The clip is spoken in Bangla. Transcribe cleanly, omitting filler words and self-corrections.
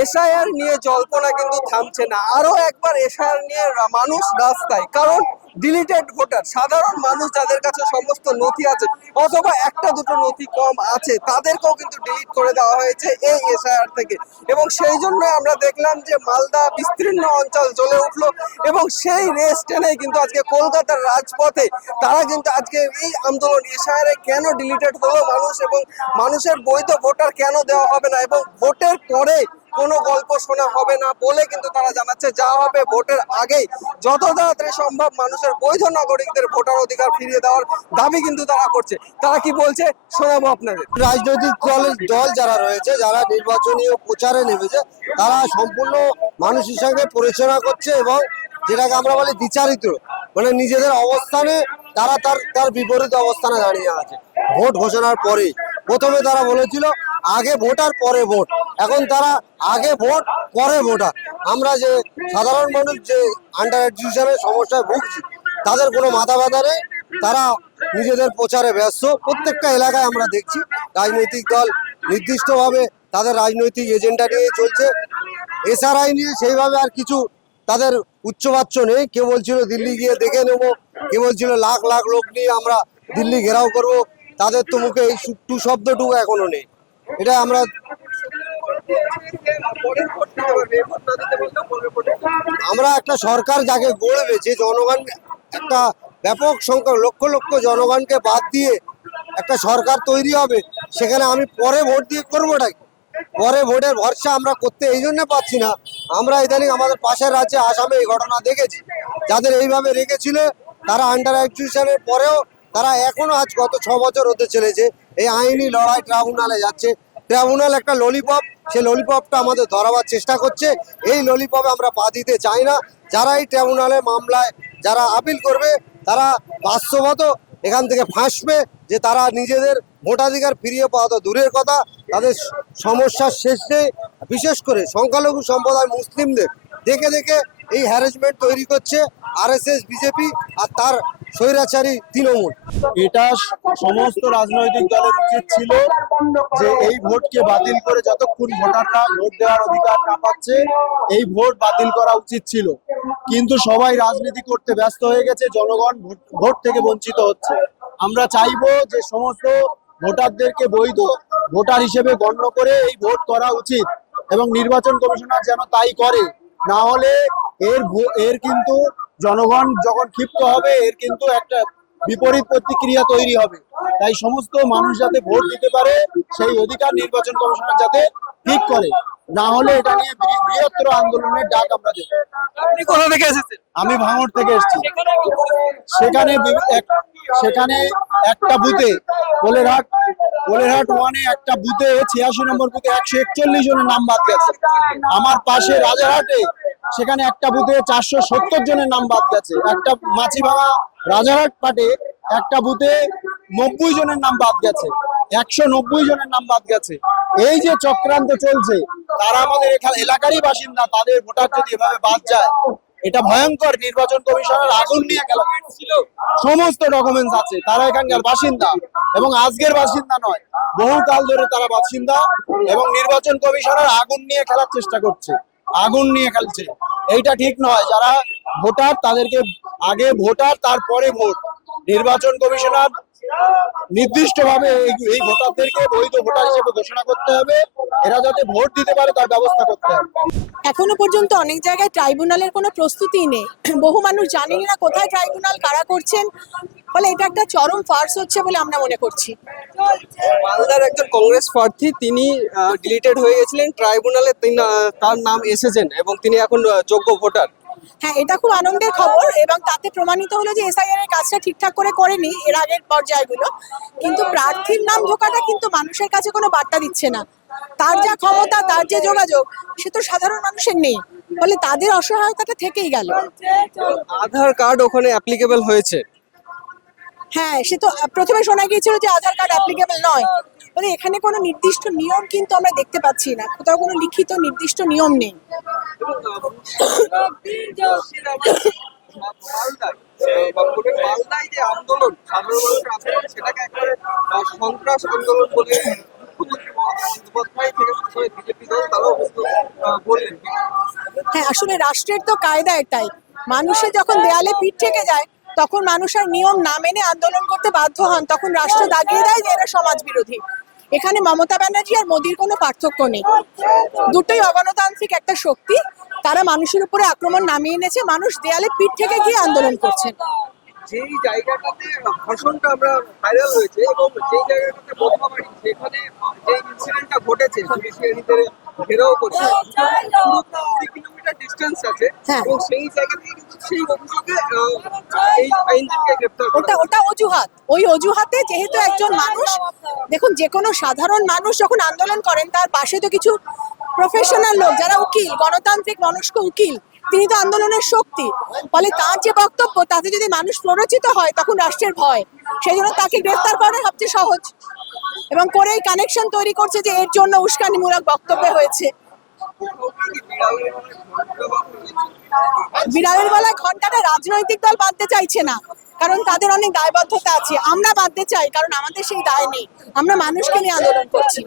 এসআইআর নিয়ে জল্পনা কিন্তু থামছে না, আরো একবার এসআইআর নিয়ে মানুষ রাস্তায়। কারণ ডিলিটেড ভোটার, সাধারণ মানুষ যাদের কাছে সমস্ত নথি আছে অথবা একটা দুটো নথি কম আছে, তাদেরকেও কিন্তু ডিলিট করে দেওয়া হয়েছে এই এসআইআর থেকে। এবং সেই জন্য আমরা দেখলাম যে মালদা বিস্তীর্ণ অঞ্চল জ্বলে উঠলো এবং সেই রেস টেনে কিন্তু আজকে কলকাতার রাজপথে তারা কিন্তু আজকে এই আন্দোলন, এসআইআর কেন ডিলিটেড হলো মানুষ এবং মানুষের বৈধ ভোটার কেন দেওয়া হবে না এবং ভোটের পরে কোনো গল্প শোনা হবে না বলে কিন্তু তারা জানাচ্ছে, যা হবে ভোটের আগেই যত তাড়াতাড়ি সম্ভব মানুষের বৈধ নাগরিকদের ভোটার অধিকার ফিরিয়ে দেওয়ার দাবি কিন্তু তারা করছে। তারা কি বলছে শোনাবো আপনাদের। রাজনৈতিক দল যারা রয়েছে, যারা নির্বাচনী প্রচারে নেমেছে, তারা সম্পূর্ণ মানুষের সঙ্গে পরিচালনা করছে এবং যেটাকে আমরা বলি দ্বিচারিত্র, মানে নিজেদের অবস্থানে তারা তার বিপরীত অবস্থানে দাঁড়িয়ে আছে। ভোট ঘোষণার পরে প্রথমে তারা বলেছিল আগে ভোট আর পরে ভোট, এখন তারা আগে ভোট পরে ভোটার। আমরা যে সাধারণ মানুষ যে আন্ডার এডুকেশনের সমস্যায় ভুগছি, তাদের কোনো মাথা ব্যথা নেই, তারা নিজেদের প্রচারে ব্যস্ত। প্রত্যেকটা এলাকায় আমরা দেখছি রাজনৈতিক দল নির্দিষ্টভাবে তাদের রাজনৈতিক এজেন্ডা নিয়ে চলছে। এসআরআই নিয়ে সেইভাবে আর কিছু তাদের উচ্চবাচ্য নেই। কেউ বলছিল দিল্লি গিয়ে দেখে নেবো, কেউ বলছিল লাখ লাখ লোক নিয়ে আমরা দিল্লি ঘেরাও করব। তাদের তো মুখে এই টু শব্দটুকু এখনো নেই। এটা আমরা একটা সরকার যাকে গড়বে, যে জনগণ একটা ব্যাপক সংখ্যক লক্ষ লক্ষ জনগণকে বাদ দিয়ে একটা সরকার তৈরি হবে, সেখানে আমি পরে ভোট দিয়ে করবোটা কি? পরে ভোটের ভরসা আমরা করতে এই জন্য পাচ্ছি না। আমরা ইদানিং আমাদের পাশের রাজ্যে আসামে এই ঘটনা দেখেছি, যাদের এইভাবে রেখেছিল তারা আন্ডার এডুকেশনের পরেও তারা এখনো আজ গত 6 বছর হতে চলেছে এই আইনি লড়াই ট্রাইব্যুনালে যাচ্ছে। ট্রাইব্যুনাল একটা ললিপপ, সেই ললিপপটা আমাদের ধরাবার চেষ্টা করছে। এই ললিপপে আমরা পা দিতে চাই না। যারা এই ট্রাইব্যুনালে মামলায় যারা আপিল করবে, তারা বাস্তবত এখান থেকে ফাঁসবে যে তারা নিজেদের ভোটাধিকার ফিরিয়ে পাওয়া তো দূরের কথা, তাদের সমস্যার শেষ নেই। বিশেষ করে সংখ্যালঘু সম্প্রদায় মুসলিমদের দেখে দেখে এই হ্যারাসমেন্ট তৈরি করছে আরএসএস, বিজেপি আর তার স্বৈরাচারী তৃণমূল। এটা সমস্ত রাজনৈতিক দলের উচিত ছিল যে এই ভোটকে বাতিল করে, যতক্ষণ ভোটাররা ভোট দেওয়ার অধিকার না পাচ্ছে এই ভোট বাতিল করা উচিত ছিল। কিন্তু সবাই রাজনীতি করতে ব্যস্ত হয়ে গেছে, জনগণ ভোট থেকে বঞ্চিত হচ্ছে। আমরা চাইবো যে সমস্ত ভোটারদেরকে বৈধ ভোটার হিসেবে গণ্য করে এই ভোট করা উচিত এবং নির্বাচন কমিশনার যেন তাই করে। না হলে এর কিন্তু জনগণ যখন ক্ষিপ্ত হবে, এর কিন্তু একটা বিপরীত প্রতিক্রিয়া তৈরি হবে। তাই সমস্ত মানুষ যাতে ভোট দিতে পারে সেই অধিকার নির্বাচন কমিশনার যাতে ঠিক করে, না হলে এটা নিয়ে বৃহত্তর আন্দোলনের ডাক আমরা দেব। আপনি কোথা থেকে এসেছেন? আমি ভাঙড় থেকে এসেছি। সেখানে একটা বুথে কোলেরহাট 1-এ একটা বুথে 86 নম্বর বুথে 141 জনের নাম বাদ গেছে। আমার পাশে রাজারহাটে সেখানে একটা বুথে 470 জনের নাম বাদ গেছে। একটা মাছিভাঙা রাজারহাট পাটে একটা বুথে 90 জনের নাম বাদ গেছে, 190 জনের নাম বাদ গেছে। এই যে চক্রান্ত চলছে, তারা আমাদের এলাকারই বাসিন্দা, তাদের ভোটার যদি এভাবে বাদ যায়, এটা ভয়ঙ্কর। নির্বাচন কমিশনের আগুন নিয়ে খেলা, সমস্ত ডকুমেন্টস আছে, তারা এখানকার বাসিন্দা এবং আজকের বাসিন্দা নয়, বহুকাল ধরে তারা বাসিন্দা এবং নির্বাচন কমিশনের আগুন নিয়ে খেলার চেষ্টা করছে, আগুন নিয়ে খেলছে। এইটা ঠিক নয়। যারা ভোটার তাদেরকে আগে ভোটার তারপরে ভোট। নির্বাচন কমিশনার নির্দিষ্টভাবে এই ভোটারদেরকে বৈধ ভোটার হিসেবে ঘোষণা করতে হবে, এরা যাতে ভোট দিতে পারে তার ব্যবস্থা করতে হবে। এখনো পর্যন্ত অনেক জায়গায় ট্রাইব্যুনালের কোনো প্রস্তুতি নেই। বহু মানুষ জানেন না কোথায় ট্রাইব্যুনাল, কারা করছেন। ফলে এটা একটা চরম ফার্স হচ্ছে বলে আমরা মনে করছি। মালদার একজন কংগ্রেস প্রার্থী, তিনি ডিলিটেড হয়ে গেছিলেন, ট্রাইব্যুনালে তার নাম এসেছেন এবং তিনি এখন যোগ্য ভোটার। হ্যাঁ, এটা খুব আনন্দের খবর এবং তাতে প্রমাণিত হলো যে এসআইআর এর কাজটা ঠিকঠাক করে করেনি এর আগের পর্যায়গুলো। কিন্তু প্রার্থীর নাম ঢোকাটা কিন্তু মানুষের কাছে কোনো বার্তা দিচ্ছে না। তার যা ক্ষমতা, তার যে যোগাযোগ, সে তো সাধারণ মানুষের নেই। ফলে তাদের অসহায়তাটা থেকেই গেল। আধার কার্ড ওখানে অ্যাপ্লিকেবল হয়েছে। হ্যাঁ, সে তো প্রথমে শোনা গিয়েছিল যে আধার কার্ড অ্যাপ্লিকেবল নয়। মানে এখানে কোনো নির্দিষ্ট নিয়ম কিন্তু আমরা দেখতে পাচ্ছি না, কোথাও কোনো লিখিত নির্দিষ্ট নিয়ম নেই। মালদায় যে আন্দোলন, সাধারণ মানুষের আন্দোলন, সেটাকে একবারে সন্ত্রাস আন্দোলন বলে মুখ্যমন্ত্রী মমতা বন্দ্যোপাধ্যায় থেকে শুরু করে বিজেপি দল, তারাও কিন্তু আসলে রাষ্ট্রের তো কায়দা এটাই, মানুষের যখন দেয়ালে পিঠ থেকে যায় তখন মানুষ আর নিয়ম না মেনে আন্দোলন করতে বাধ্য হন, তখন রাষ্ট্র দাগিয়ে দেয় যে এরা সমাজ বিরোধী। এখানে মমতা ব্যানার্জি আর মোদির কোনো পার্থক্য নেই, দুটোই অগণতান্ত্রিক একটা শক্তি। তারা মানুষের উপরে আক্রমণ নামিয়ে এনেছে, মানুষ দেয়ালে পিঠ থেকে গিয়ে আন্দোলন করছেন। যেই জায়গাটাতে ভাষণটা আমরা ভাইরাল হয়েছে এবং যেই জায়গাটাতে মধুমাবাড়ি, সেখানে যে ইনসিডেন্টটা ঘটেছে জুডিশিয়ারিতে ঘেরাও করছে, পুরোটা 20 কিলোমিটার ডিস্টেন্স আছে হ্যাঁ। এবং সেই জায়গা থেকে কিন্তু সেই অভিযোগে এই আইনজীবীকে গ্রেপ্তার করা ওটা ওটা অজুহাত, ওই অজুহাতে যেহেতু একজন মানুষ, দেখুন যে কোনো সাধারণ মানুষ যখন আন্দোলন করেন তার পাশে তো কিছু প্রফেশনাল লোক যারা উকিল, গণতান্ত্রিক মনস্ক উকিল, তিনি তো আন্দোলনের শক্তি। ফলে তার যে বক্তব্য তাতে যদি মানুষ প্ররোচিত হয় তখন রাষ্ট্রের ভয়, সেই জন্য তাকে গ্রেফতার করা সবচেয়ে সহজ এবং করেই কানেকশন তৈরি করছে যে এর জন্য উস্কানিমূলক বক্তব্য হয়েছে। বিড়ালের গলায় ঘন্টাটা রাজনৈতিক দল বাঁধতে চাইছে না, কারণ তাদের অনেক দায়বদ্ধতা আছে। আমরা বাঁধতে চাই কারণ আমাদের সেই দায় নেই, আমরা মানুষকে নিয়ে আন্দোলন করছি।